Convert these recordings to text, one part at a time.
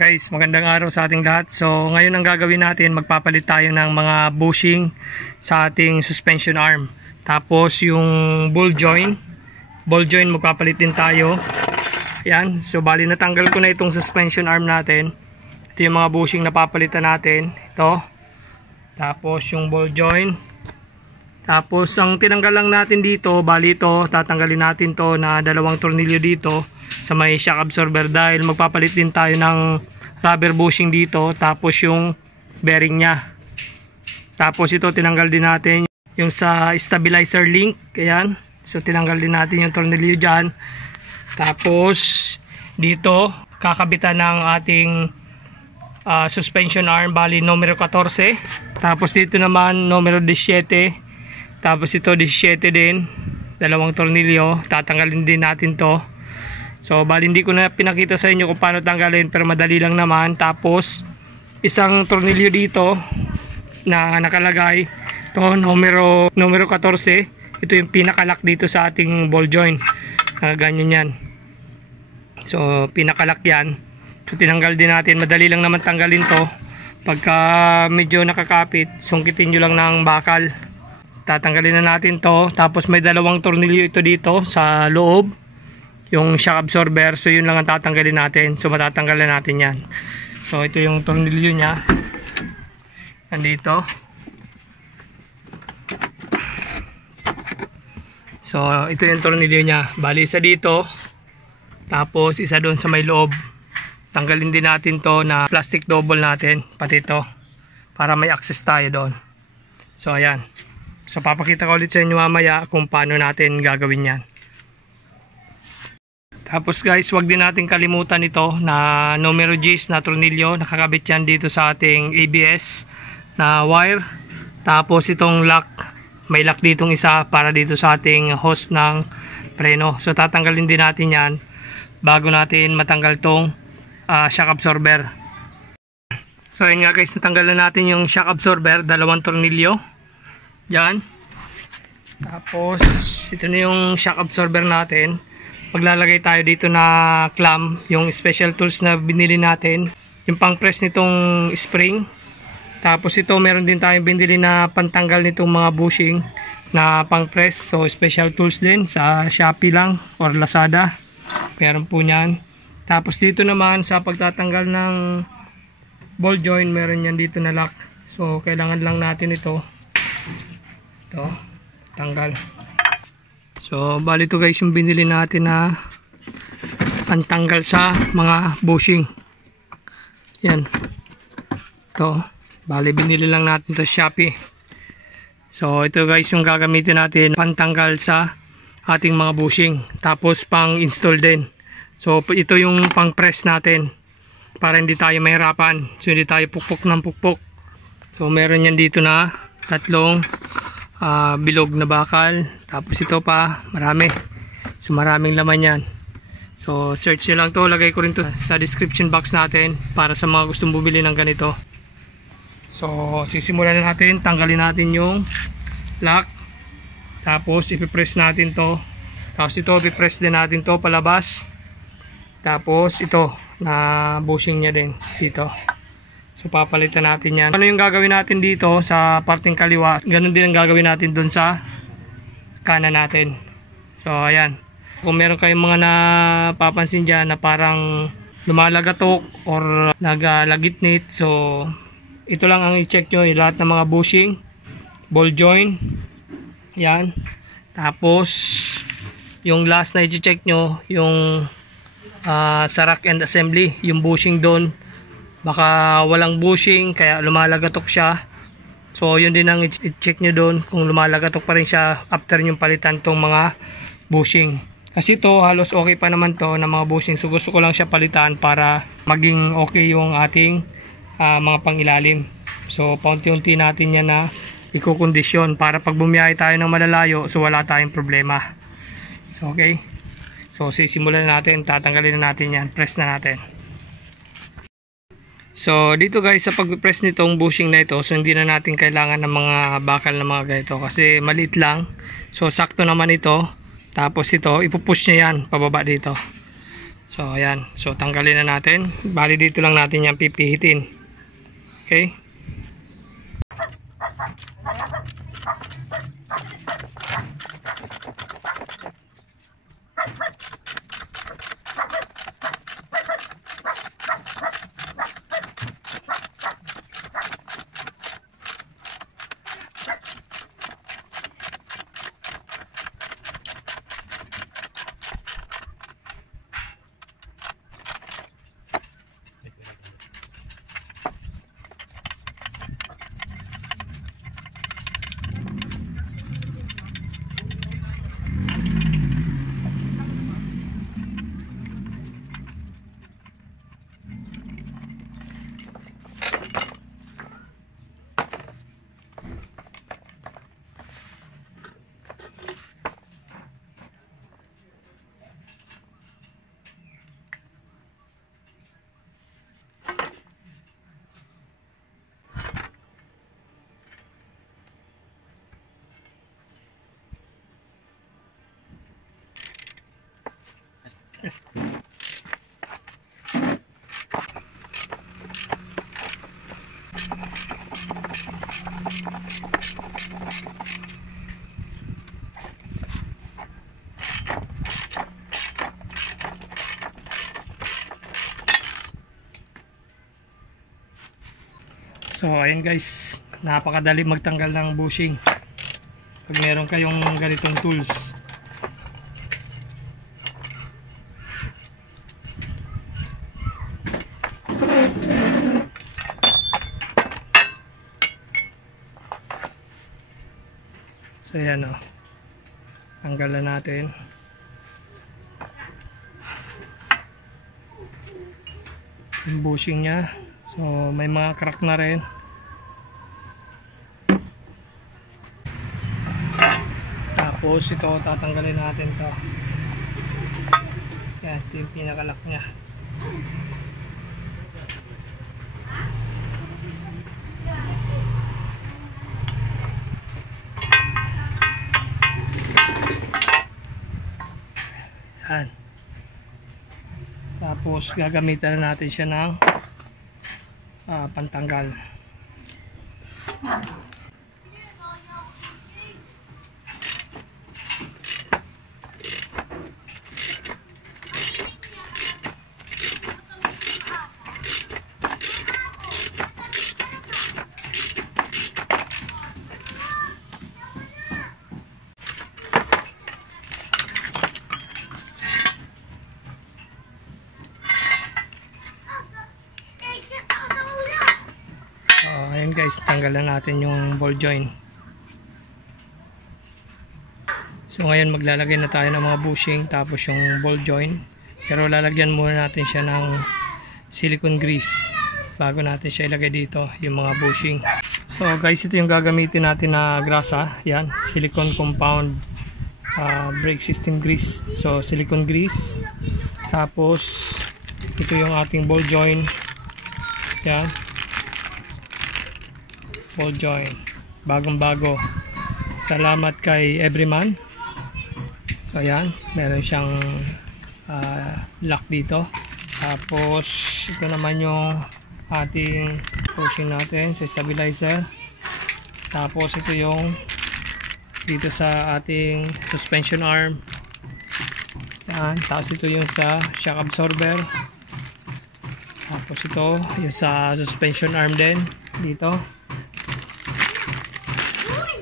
Guys, magandang araw sa ating lahat. So ngayon ang gagawin natin, magpapalit tayo ng mga bushing sa ating suspension arm. Tapos yung ball joint magpapalit din tayo. Yan, so bali natanggal ko na itong suspension arm natin. Ito yung mga bushing na papalitan natin. Ito. Tapos yung ball joint. Tapos ang tinanggal lang natin dito, bali ito, tatanggalin natin to na dalawang tornilyo dito sa may shock absorber dahil magpapalit din tayo ng rubber bushing dito, tapos yung bearing nya. Tapos ito tinanggal din natin yung sa stabilizer link, ayan. So tinanggal din natin yung tornilyo dyan. Tapos dito kakabitan ng ating suspension arm, bali numero 14. Tapos dito naman numero 17. Tapos ito 17 din, dalawang tornilyo, tatanggalin din natin to. So bali hindi ko na pinakita sa inyo kung paano tanggalin, pero madali lang naman. Tapos isang tornilyo dito na nakalagay, ito numero 14. Ito yung pinakalak dito sa ating ball joint, ganyan yan. So pinakalak yan. So tinanggal din natin, madali lang naman tanggalin to. Pagka medyo nakakapit, sungkitin nyo lang ng bakal. Tatanggalin na natin to. Tapos may dalawang tornilyo ito dito sa loob, yung shock absorber. So yun lang ang tatanggalin natin. So matatanggalan natin yan. So ito yung tornilyo nya, nandito. So ito yung tornilyo nya, bali isa dito, tapos isa doon sa may loob. Tanggalin din natin to na plastic double natin, pati ito, para may access tayo doon. So ayan. So papakita ko ulit sa inyo mamaya kung paano natin gagawin yan. Tapos guys, wag din natin kalimutan ito na numero G's na tornilyo. Nakakabit yan dito sa ating ABS na wire. Tapos itong lock, may lock ditong isa para dito sa ating hose ng preno. So tatanggalin din natin yan bago natin matanggal tong shock absorber. So yun nga guys, natanggalan natin yung shock absorber, dalawang tornilyo yan. Tapos ito na yung shock absorber natin. Maglalagay tayo dito na clamp, yung special tools na binili natin, yung pang press nitong spring. Tapos ito meron din tayong binili na pantanggal nitong mga bushing na pang press. So special tools din, sa Shopee lang or Lazada, meron po nyan. Tapos dito naman sa pagtatanggal ng ball joint, meron yan dito na lock. So kailangan lang natin ito tanggal. So bali ito guys yung binili natin na pantanggal sa mga bushing. Yan, ito bali binili lang natin ito sa Shopee. So ito guys yung gagamitin natin pantanggal sa ating mga bushing, tapos pang install din. So ito yung pang press natin para hindi tayo mahirapan, so hindi tayo pukpok ng pukpok. So meron yan dito na tatlong bilog na bakal. Tapos ito pa, marami. So maraming laman yan. So search nyo lang to, lagay ko rin to sa description box natin para sa mga gustong bumili ng ganito. So sisimulan na natin, tanggalin natin yung lock. Tapos ipipress natin to. Tapos ito, ipipress din natin to palabas. Tapos ito, na bushing nya din dito. So papalitan natin yan. Ano yung gagawin natin dito sa parting kaliwa, ganun din ang gagawin natin dun sa kanan natin. So ayan, kung meron kayong mga napapansin dyan na parang lumalagatok or naglagitnit, so ito lang ang i-check nyo, yung lahat ng mga bushing, ball joint, yan. Tapos yung last na i-check nyo, yung sa rack and assembly, yung bushing doon, baka walang bushing kaya lumalagatok siya. So yun din ang i-check nyo doon, kung lumalagatok pa rin siya after yung palitan tong mga bushing. Kasi ito halos okay pa naman to na mga bushing, so gusto ko lang siya palitan para maging okay yung ating mga pangilalim. So paunti-unti natin yan na ikukondisyon para pag bumiyahe tayo ng malalayo, so wala tayong problema. So okay, so sisimulan na natin, tatanggalin na natin yan, press na natin. So dito guys, sa pag-press nitong bushing na ito, so hindi na natin kailangan ng mga bakal na mga ganito kasi maliit lang. So sakto naman ito. Tapos ito, ipupush niya yan pababa dito. So ayan, so tanggalin na natin. Bali dito lang natin yan pipihitin. Okay. So ayan guys, napakadali magtanggal ng bushing pag meron kayong ganitong tools. So ayan o, tanggalan natin. Yung bushing nya, so may mga crack na rin. Tapos ito tatanggalin natin to. Yan, ito yung pinakalock nya. Yan. Tapos gagamitan na natin siya ng pantanggal. Ayan guys, tanggalan natin yung ball joint. So ngayon maglalagay na tayo ng mga bushing tapos yung ball joint. Pero lalagyan muna natin siya ng silicone grease bago natin siya ilagay dito yung mga bushing. So guys, ito yung gagamitin natin na grasa. Yan, silicone compound brake system grease. So silicone grease. Tapos ito yung ating ball joint. Yan, ball joint, bagong bago. Salamat kay Everyman. So ayan, meron siyang lock dito. Tapos ito naman yung ating pushing natin sa stabilizer. Tapos ito yung dito sa ating suspension arm. Yan. Tapos ito yung sa shock absorber. Tapos ito yung sa suspension arm din dito.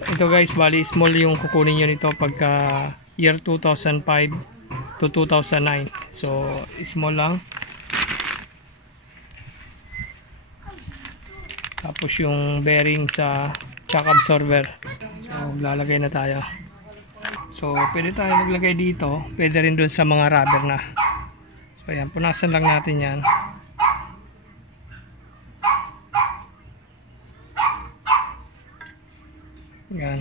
Ito guys, bali small yung kukunin nyo nito pagka year 2005 to 2009. So small lang. Tapos yung bearing sa shock absorber. So lalagay na tayo. So pwede tayo maglagay dito. Pwede rin dun sa mga rubber na. So ayan, punasan lang natin yan. Yan.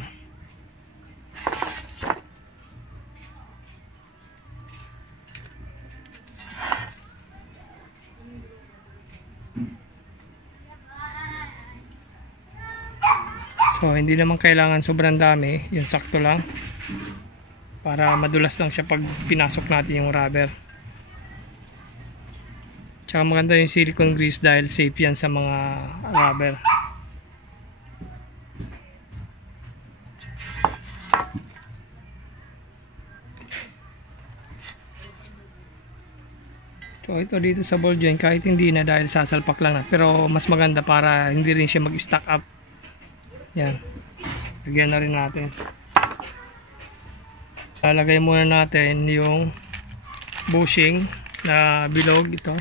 So hindi naman kailangan sobrang dami, yung sakto lang para madulas lang siya pag pinasok natin yung rubber. Saka maganda yung silicone grease dahil safe yan sa mga rubber. So ito dito sa ball joint kahit hindi na dahil sasalpak lang na, pero mas maganda para hindi rin siya mag-stack up. Yan. Lagyan na rin natin. Lalagay muna natin yung bushing na bilog ito.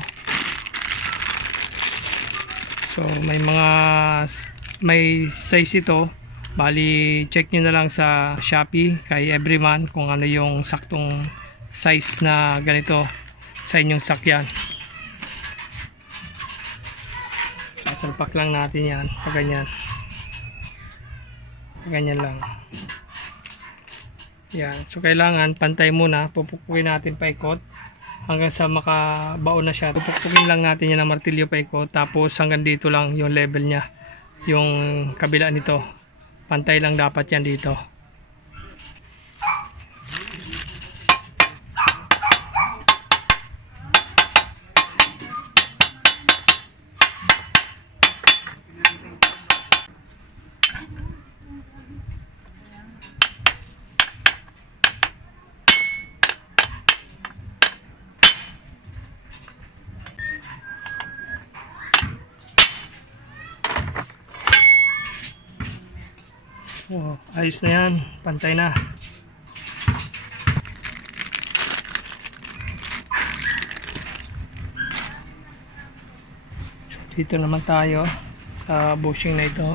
So may size ito. Bali check nyo na lang sa Shopee kay Everyman kung ano yung saktong size na ganito sa inyong sakyan. Sasalpak lang natin yan pag ganyan. Ganyan lang. Yan. So kailangan pantay muna. Pupukpukin natin paikot hanggang sa makabaon na siya. Pupukpukin lang natin yan ng martilyo paikot. Tapos hanggang dito lang yung level niya. Yung kabila nito. Pantay lang dapat yan dito. Oh, ayos na yan, pantay na. Dito naman tayo sa bushing na ito.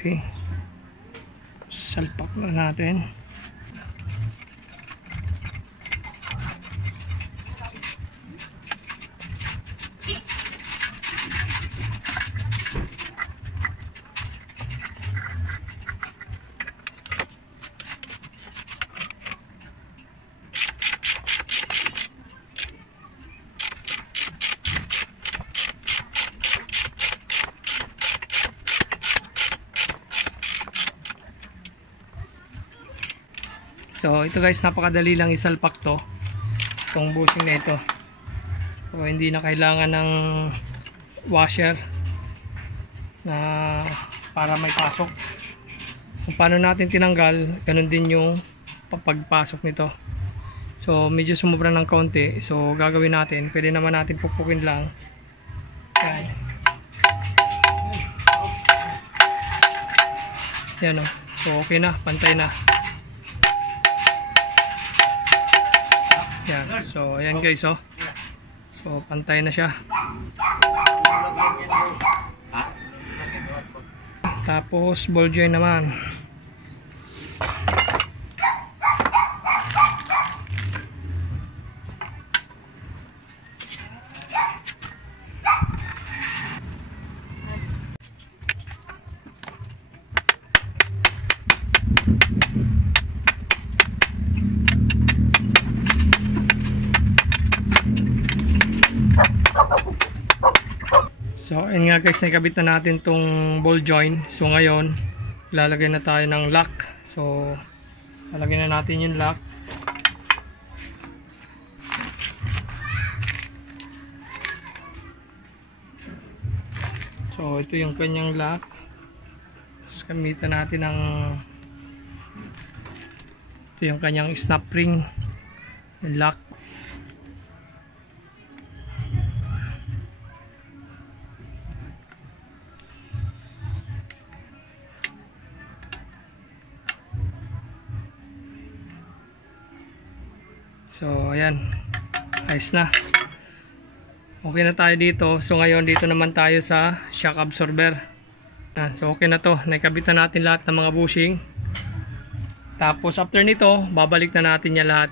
Okay. Salpak na natin. So ito guys, napakadali lang isalpak to, itong bushing na ito. So hindi na kailangan ng washer na para may pasok. Kung paano natin tinanggal, ganun din yung pagpasok nito. So medyo sumubra ng kaunti, so gagawin natin, pwede naman natin pupukin lang. Yan. Yan o. So okay na, pantay na. Yan. So ayan guys, oh. So pantay na siya. Tapos ball joint naman. So ayun nga guys, nakabit na natin tong ball joint. So ngayon lalagay na tayo ng lock. So lalagay na natin yung lock. So ito yung kanyang lock. So, gamitan natin ng ito yung kanyang snap ring, yung lock. So ayan, ayos na. Okay na tayo dito. So ngayon dito naman tayo sa shock absorber. So okay na to, naikabit na natin lahat ng mga bushing. Tapos after nito, babalik na natin yan lahat.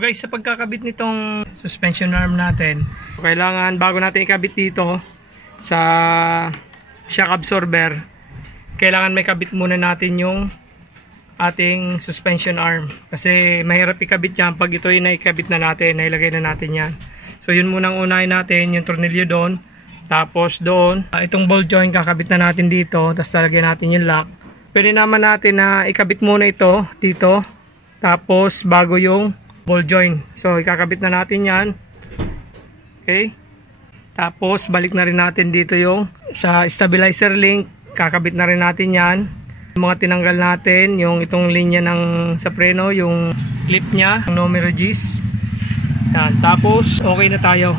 Guys, sa pagkakabit nitong suspension arm natin, kailangan bago natin ikabit dito sa shock absorber, kailangan may kabit muna natin yung ating suspension arm. Kasi mahirap ikabit yan pag ito yung naikabit na natin, nailagay na natin yan. So yun munang unahin natin, yung tornilyo doon. Tapos doon, itong ball joint kakabit na natin dito, tapos lalagyan natin yung lock. Pwede naman natin na ikabit muna ito dito, tapos bago yung ball joint. So ikakabit na natin yan. Okay. Tapos balik na rin natin dito yung sa stabilizer link, kakabit na rin natin yan. Yung mga tinanggal natin, yung itong linya ng sa preno, yung clip niya, yung numero Gs. Yan. Tapos okay na tayo.